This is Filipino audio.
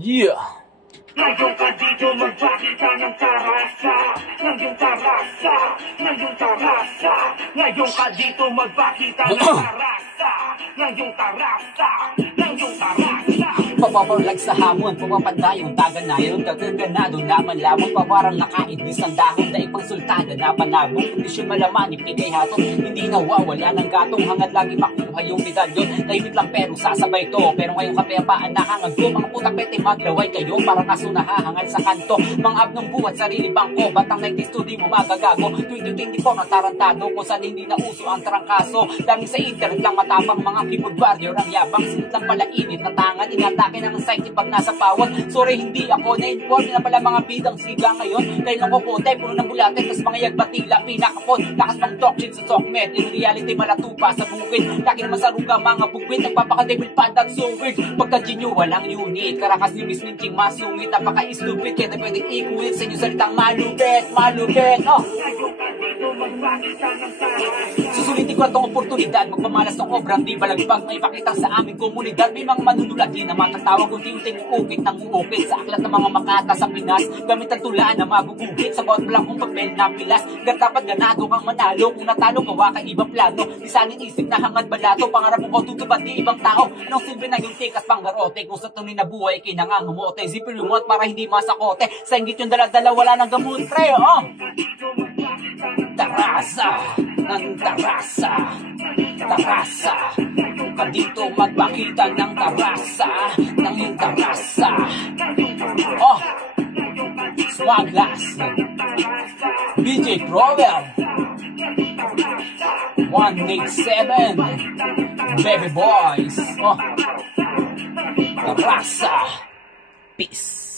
Yeah! Ngayon ka dito magpakita ng tarasa. Ngayon tarasa. Ngayon tarasa. Ngayon ka dito magpakita ng tarasa. Ngayon tarasa. Ngayon tarasa. Papaparlag sa hamon, pumapantayong taga na yun. Kagaganado naman lamang, paparang nakaidlis ang dahon. Daig pang sultada na panabong, kondisyon malaman, ipigay haton. Hindi nawawala ng gatong, hangad lagi makuha yung medalyon. Tahimik lang pero sasabay to. Pero ngayong kapayapaan nakangagdo, mga putak pete maglaway kayo. Parang kaso nahahangal sa kanto. Mga abnong buhat, sarili bangko. Batang 90s to di mo magagago. 2024 na tarantado, kung saan hindi na uso ang trangkaso. Dami sa internet lang matapang, mga keyboard warrior ang yabang. Sinit lang pala init na tangan, inatake ng anxiety pag nasa pawon. Sorry hindi ako na-inform na pala mga bidang siga ngayon. Kaya nung kukote, puno ng bulate, tas mga yagbatila, pinakapon. Lakas pang talk shit sa talkmet, in reality malatupa sa bukid. Laki naman sa ruga mga bukid, nagpapaka-devil padat so weird. Pagka-genyo walang unit, karakas ni Miss Minching masungit. Napaka-stupid, kaya na pwedeng ikulit sa inyo salitang malupit, malupit. Oh! Susulitin ko na itong oportunidad, magpamalas ng obrang di balagpag. May pakitang sa aming komunidad, may mga manunulat din na matatawag unti-unting uukit ng uukit sa aklat ng mga makata sa Pinas. Gamit ang tulaan na maguguhit sa bawat blangkong papel na pilas. Dapat ganado kang manalo, kung natalo gawa ka ibang plano. Di sana isip na hangad balato, pangarap mo ko tutupad di ibang tao. Anong silbi na yung tikas pang garote, kung sa tunay na buhay kinangangamote. Zipper remote para hindi masakote, sa inggit yung dala-dala wala ng gamot pre, oh! Tarasa, ng tarasa, tarasa. Ka dito magpakita ng tarasa, ng yung tarasa. Oh, Swaglass, BJ Provel, 187, Baby Boys. Oh, tarasa. Peace.